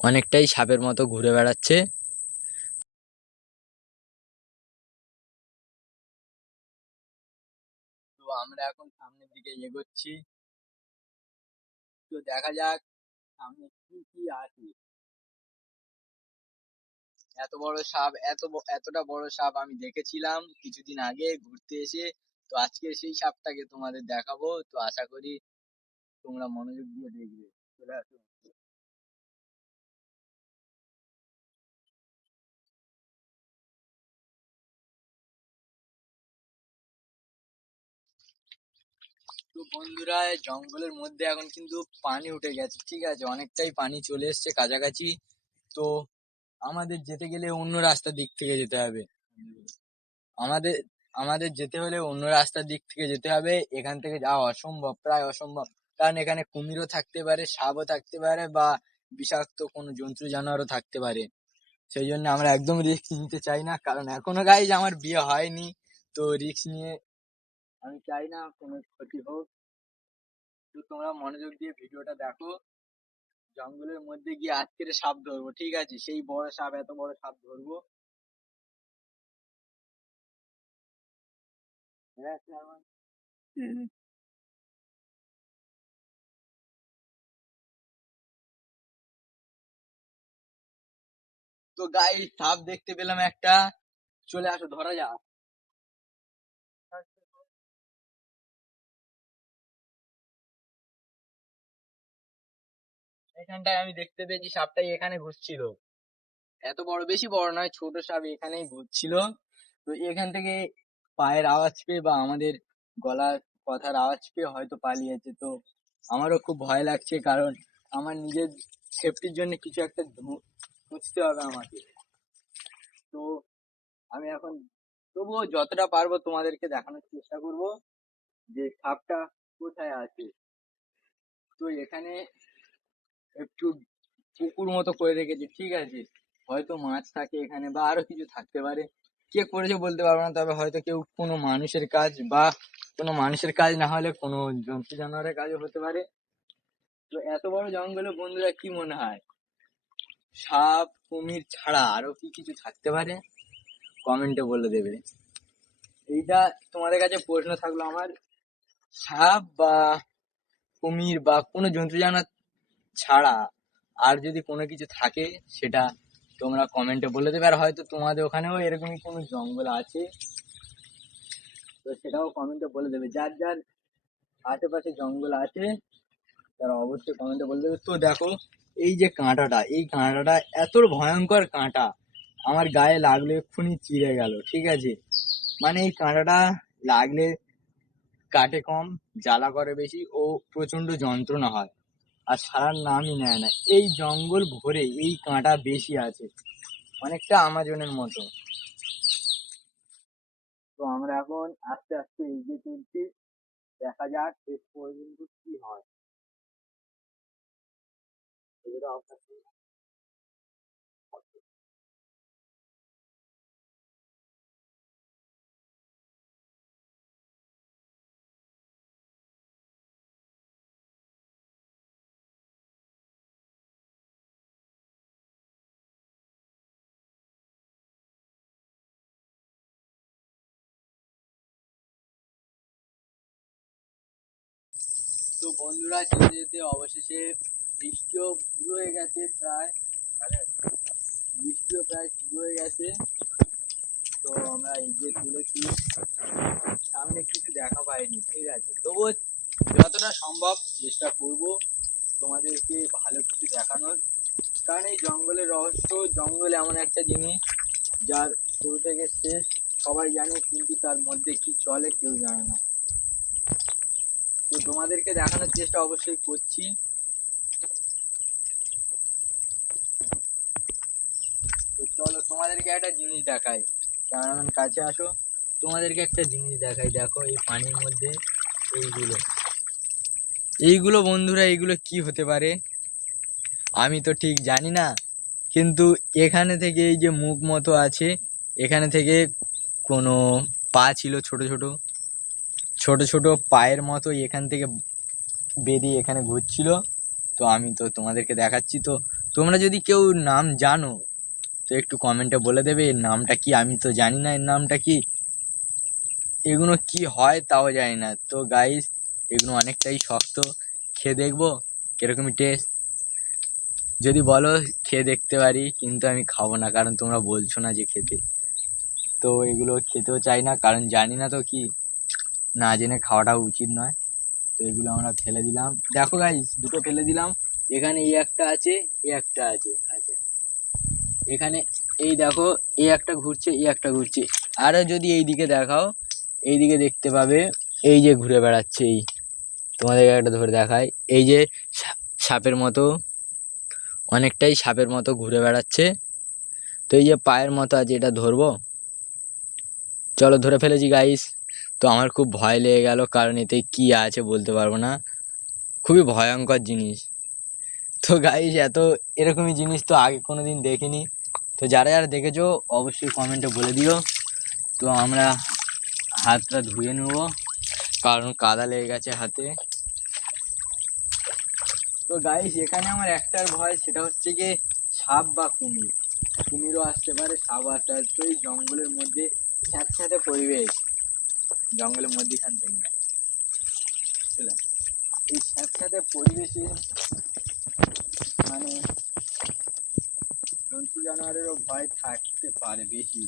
অনেকটাই সাপের মতো ঘুরে বেড়াচ্ছে। তো আমরা এখন সামনের দিকে এগোচ্ছি, তো দেখা যাক সামনে কি কি আছে। এত বড় সাপ, এতটা বড় সাপ আমি দেখেছিলাম কিছুদিন আগে ঘুরতে এসে। তো আজকে সেই সাপটাকে তোমাদের দেখাবো, তো আশা করি তোমরা মনোযোগ দিয়ে দেখবে। চলে আসো। তো বন্ধুরা, জঙ্গলের মধ্যে এখন কিন্তু পানি উঠে গেছে, ঠিক আছে, অনেকটাই পানি চলে এসছে কাছাকাছি। তো আমাদের যেতে গেলে অন্য রাস্তার দিক থেকে যেতে হবে। আমাদের আমাদের যেতে হলে অন্য রাস্তার দিক থেকে যেতে হবে, এখান থেকে যাওয়া অসম্ভব, প্রায় অসম্ভব। কারণ এখানে কুমিরও থাকতে পারে, সাপও থাকতে পারে, বা বিষাক্ত কোনো জন্তু জানোয়ারও থাকতে পারে। সেই জন্য আমরা একদম রিস্ক নিতে চাই না, কারণ এখনো গাইজ আমার বিয়ে হয়নি। তো রিস্ক নিয়ে আমি চাই না কোনো ক্ষতি হোক। তো তোমরা মনোযোগ দিয়ে ভিডিওটা দেখো। জঙ্গলের মধ্যে গিয়ে আজকের সাপ ধরবো, ঠিক আছে, সেই বড় সাপ, এত বড় সাপ ধরবো। হ্যাঁ, তো গাইজ সাপ দেখতে পেলাম একটা, চলে আসো ধরা যাক। এখানটায় আমি দেখতে পেয়েছি সাপটাই এখানে ঘুরছিল। এত বড়, বেশি বড় নয়, ছোট সাপ এখানেই ঘুরছিল। তো এখান থেকে পায়ের আওয়াজ পেয়ে বা আমাদের গলার কথার আওয়াজ পেয়ে হয়তো পালিয়েছে। তো আমারও খুব ভয় লাগছে, কারণ আমার নিজের সেফটির জন্য কিছু একটা খুঁজতে হবে আমাকে। তো আমি এখন তবুও যতটা পারবো তোমাদেরকে দেখানোর চেষ্টা করব যে সাপটা কোথায় আছে। তো এখানে একটু পুকুর মতো করে রেখেছে, ঠিক আছে, হয়তো মাছ থাকে এখানে বা আরো কিছু থাকতে পারে। কে করেছে বলতে পারবো না, তবে হয়তো কেউ কোনো মানুষের কাজ, বা কোনো মানুষের কাজ না হলে কোনো জন্তু জানোয়ারের কাজও হতে পারে। তো এত বড় জঙ্গলে বন্ধুরা কি মনে হয় সাপ কুমির ছাড়া আরো কি কিছু থাকতে পারে? কমেন্টে বলে দেবে। এইটা তোমাদের কাছে প্রশ্ন থাকলো আমার, সাপ বা কুমির বা কোনো জন্তু জানোয়ার ছাড়া আর যদি কোনো কিছু থাকে, সেটা তোমরা কমেন্টে বলে দেবে। আর হয়তো তোমাদের ওখানেও এরকমই কোনো জঙ্গল আছে, তো সেটাও কমেন্টে বলে দেবে। যার যার আশেপাশে জঙ্গল আছে তারা অবশ্যই কমেন্টে বলে দেবে। তো দেখো, এই যে কাঁটাটা, এই কাঁটাটা এত ভয়ঙ্কর কাঁটা, আমার গায়ে লাগলে এক্ষুনি চিড়ে গেল, ঠিক আছে। মানে এই কাঁটাটা লাগলে কাটে কম, জ্বালা করে বেশি, ও প্রচন্ড যন্ত্রণা হয়, আর সারার নামই নেয় না। এই জঙ্গল ভরে এই কাঁটা বেশি আছে, অনেকটা আমাজনের মতো। তো আমরা এখন আস্তে আস্তে এগিয়ে চলছি, দেখা যাক শেষ পর্যন্ত কি হয়। তো বন্ধুরা, যেতে যেতে অবশেষে বৃষ্টিও শুরু হয়ে গেছে প্রায়, বৃষ্টিও প্রায় শুরু হয়ে গেছে। তো আমরা এগিয়ে চলেছি, সামনে কিছু দেখা পাইনি, ঠিক আছে, তবুও যতটা সম্ভব চেষ্টা করব তোমাদেরকে ভালো কিছু দেখানোর। কারণ এই জঙ্গলের রহস্য, জঙ্গল এমন একটা জিনিস যার শুরু থেকে শেষ সবাই জানে, কিন্তু তার মধ্যে কি চলে কেউ জানে না। তো তোমাদেরকে দেখানোর চেষ্টা অবশ্যই করছি। তো চলো তোমাদেরকে একটা জিনিস দেখাই, ক্যামেরাম্যান কাছে আসো, তোমাদেরকে একটা জিনিস দেখাই। দেখো এই পানির মধ্যে এইগুলো, এইগুলো বন্ধুরা, এইগুলো কি হতে পারে আমি তো ঠিক জানি না, কিন্তু এখানে থেকে এই যে মুখ মতো আছে, এখানে থেকে কোনো পা ছিল, ছোট ছোট ছোট ছোট পায়ের মতো, এখান থেকে বেরিয়ে এখানে ঘুরছিল। তো আমি তো তোমাদেরকে দেখাচ্ছি। তো তোমরা যদি কেউ নাম জানো তো একটু কমেন্টে বলে দেবে এর নামটা কি। আমি তো জানি না এর নামটা কি, এগুলো কি হয় তাও জানি না। তো গাইস এগুলো অনেকটাই শক্ত, খেয়ে দেখবো কিরকমই টেস্ট। যদি বলো খেয়ে দেখতে পারি, কিন্তু আমি খাবো না, কারণ তোমরা বলছো না যে খেতে। তো এগুলো খেতেও চাই না, কারণ জানি না তো কি, না জেনে খাওয়াটাও উচিত নয়। তো এগুলো আমরা ফেলে দিলাম। দেখো গাইস দুটো ফেলে দিলাম। এখানে এই একটা আছে, এই একটা আছে। আচ্ছা এখানে এই দেখো, এই একটা ঘুরছে, এই একটা ঘুরছে। আরো যদি এই দিকে দেখাও, এই দিকে দেখতে পাবে এই যে ঘুরে বেড়াচ্ছে। এই তোমাদেরকে একটা ধরে দেখায়, এই যে সাপের মতো, অনেকটাই সাপের মতো ঘুরে বেড়াচ্ছে। তো এই যে পায়ের মতো আছে, এটা ধরবো, চলো ধরে ফেলেছি গাইস। তো আমার খুব ভয় লেগে গেল, কারণ এতে কি আছে বলতে পারবো না, খুবই ভয়ঙ্কর জিনিস। তো গাইস এরকমই জিনিস তো আগে কোনোদিন দেখিনি। তো যারা যারা দেখেছো অবশ্যই কমেন্টে বলে দিও। তো আমরা হাতটা ধুয়ে নেবো, কারণ কাদা লেগে গেছে হাতে। তো গাইস এখানে আমার একটার ভয়, সেটা হচ্ছে গিয়ে সাপ বা কুমির। কুমিরও আসতে পারে, সাপও আসতে পারে। তো এই জঙ্গলের মধ্যে স্যাঁতস্যাঁতে পরিবেশ, জঙ্গলের মধ্যেখান থেকে না, বুঝলে? এই স্যাঁতস্যাঁতে পরিবেশে মানে জন্তু জানোয়ারেরও ভয় থাকতে পারে বেশি।